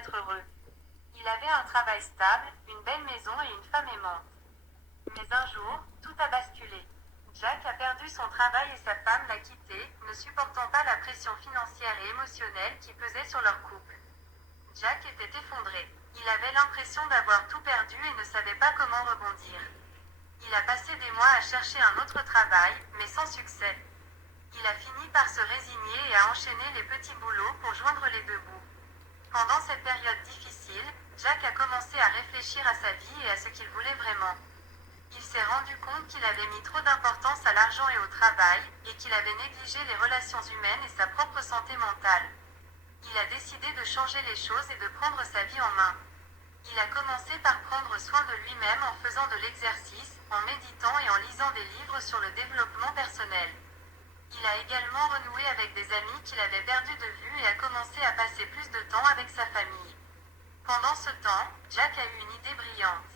être heureux. Il avait un travail stable, une belle maison et une femme aimante. Mais un jour, tout a basculé. Jack a perdu son travail et sa femme l'a quitté, ne supportant pas la pression financière et émotionnelle qui pesait sur leur couple. Jack était effondré. Il avait l'impression d'avoir tout perdu et ne savait pas comment rebondir. Il a passé des mois à chercher un autre travail, mais sans succès. Il a fini par se résigner et a enchaîné les petits boulots pour joindre les deux bouts. Pendant cette période difficile, Jack a commencé à réfléchir à sa vie et à ce qu'il voulait vraiment. Il s'est rendu compte qu'il avait mis trop d'importance à l'argent et au travail, et qu'il avait négligé les relations humaines et sa propre santé mentale. Il a décidé de changer les choses et de prendre sa vie en main. Il a commencé par prendre soin de lui-même en faisant de l'exercice, en méditant et en lisant des livres sur le développement personnel. Il a également renoué avec des amis qu'il avait perdus de vue et a commencé à passer plus de temps avec sa famille. Pendant ce temps, Jack a eu une idée brillante.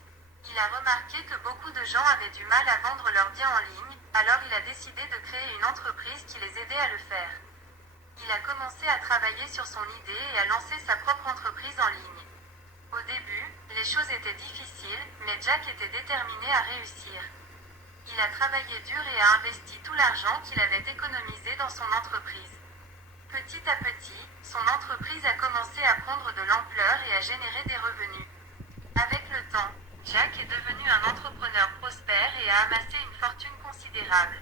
Il a remarqué que beaucoup de gens avaient du mal à vendre leurs biens en ligne, alors il a décidé de créer une entreprise qui les aidait à le faire. Il a commencé à travailler sur son idée et a lancé sa propre entreprise en ligne. Au début, les choses étaient difficiles, mais Jack était déterminé à réussir. Il a travaillé dur et a investi tout l'argent qu'il avait économisé dans son entreprise. Petit à petit, son entreprise a commencé à prendre de l'ampleur et à générer des revenus. Avec le temps, Jack est devenu un entrepreneur prospère et a amassé une fortune considérable.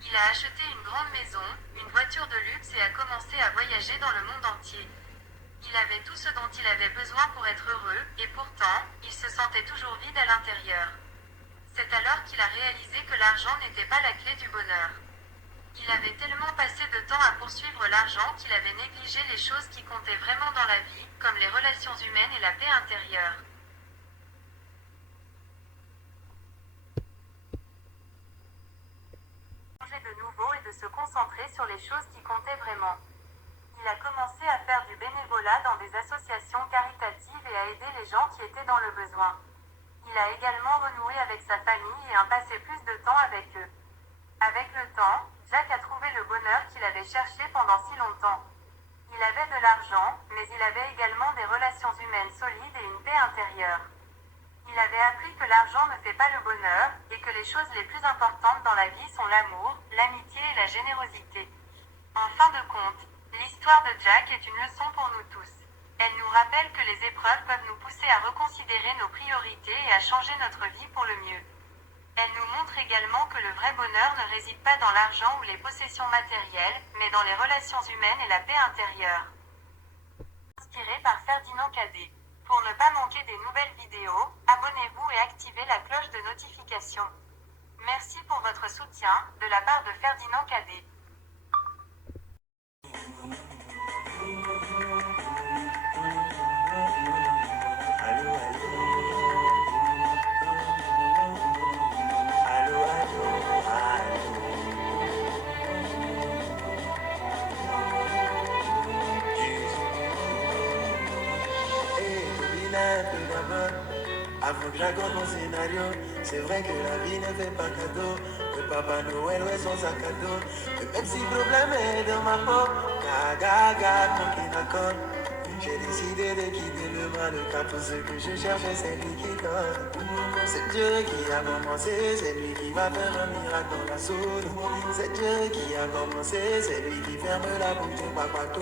Il a acheté une grande maison, une voiture de luxe et a commencé à voyager dans le monde entier. Il avait tout ce dont il avait besoin pour être heureux, et pourtant, il se sentait toujours vide à l'intérieur. C'est alors qu'il a réalisé que l'argent n'était pas la clé du bonheur. Il avait tellement passé de temps à poursuivre l'argent qu'il avait négligé les choses qui comptaient vraiment dans la vie, comme les relations humaines et la paix intérieure. Changer de nouveau et de se concentrer sur les choses qui comptaient vraiment. Il a commencé à faire du bénévolat dans des associations caritatives et à aider les gens qui étaient dans le besoin. Il a également renoué avec sa famille et a passé plus de temps avec eux. Avec le temps, Jack a trouvé le bonheur qu'il avait cherché pendant si longtemps. Il avait de l'argent, mais il avait également des relations humaines solides et une paix intérieure. Il avait appris que l'argent ne fait pas le bonheur, et que les choses les plus importantes dans la vie sont l'amour, l'amitié et la générosité. En fin de compte, l'histoire de Jack est une leçon pour nous tous. Elle nous rappelle que les épreuves peuvent nous pousser à reconsidérer nos priorités et à changer notre vie pour le mieux. Elle nous montre également que le vrai bonheur ne réside pas dans l'argent ou les possessions matérielles, mais dans les relations humaines et la paix intérieure. Inspiré par Ferdinand Cadet. Pour ne pas manquer des nouvelles vidéos, abonnez-vous et activez la cloche de notification. Merci pour votre soutien, de la part de Ferdinand Cadet. Avant que je raconte mon scénario, c'est vrai que la vie ne fait pas cadeau. Que Papa Noël ouais son sac à dos. Que même si le problème est dans ma peau, gaga, mon qui n'accorde. J'ai décidé de quitter le mal, car tout ce que je cherchais, c'est lui qui donne. C'est Dieu qui a commencé, c'est lui qui va faire un miracle dans la soude. C'est Dieu qui a commencé, c'est lui qui ferme la bouche de papa tout.